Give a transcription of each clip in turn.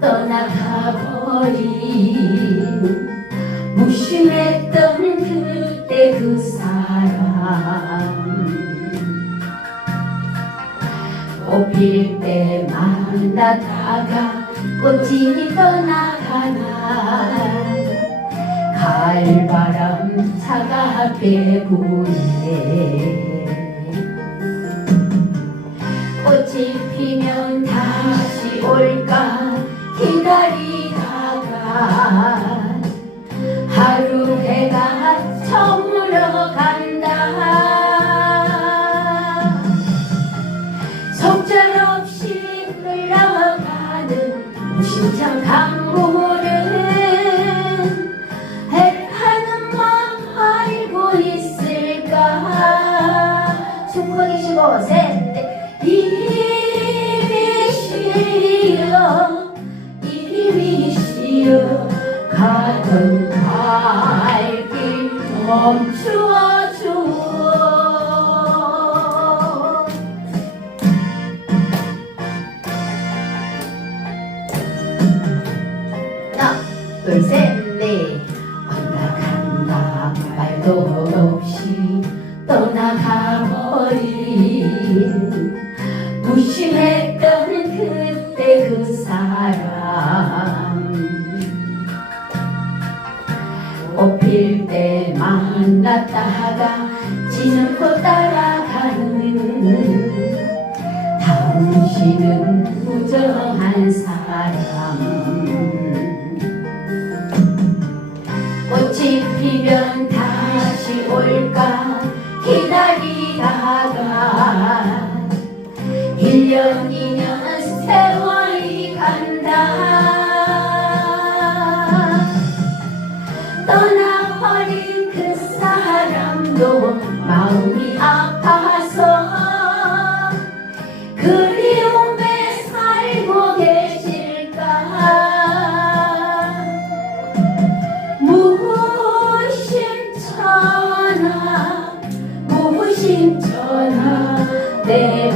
떠나가버린 무심했던 그때 그 사람. 꽃필 때 만나다가 꽃이 떠나가나 가을바람 차갑게 부네 꽃이 피면 하루 해가 저물어 간다. 속절 없이 흘러가는 무심장 강물은 해하는 마음 알고 있을까? 숨고 계시고 셋넷. 이미시 가던 갈길 멈추어 주어 하나, 둘, 셋, 넷. 간다, 간다, 말도 없이 떠나가버린 무심했던 그때 그 사람. 꽃필 때 만났다가 지는 꽃 따라가는 당신은 무정한 사람. 꽃이 피면 다시 올까 기다리다가 1년 2년 세월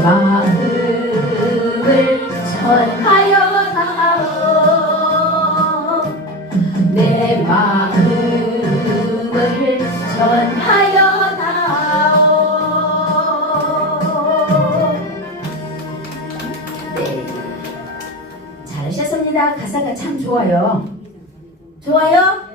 마음을 전하여 다오. 내 마음을 전하여 다오. 네 잘하셨습니다. 가사가 참 좋아요. 좋아요?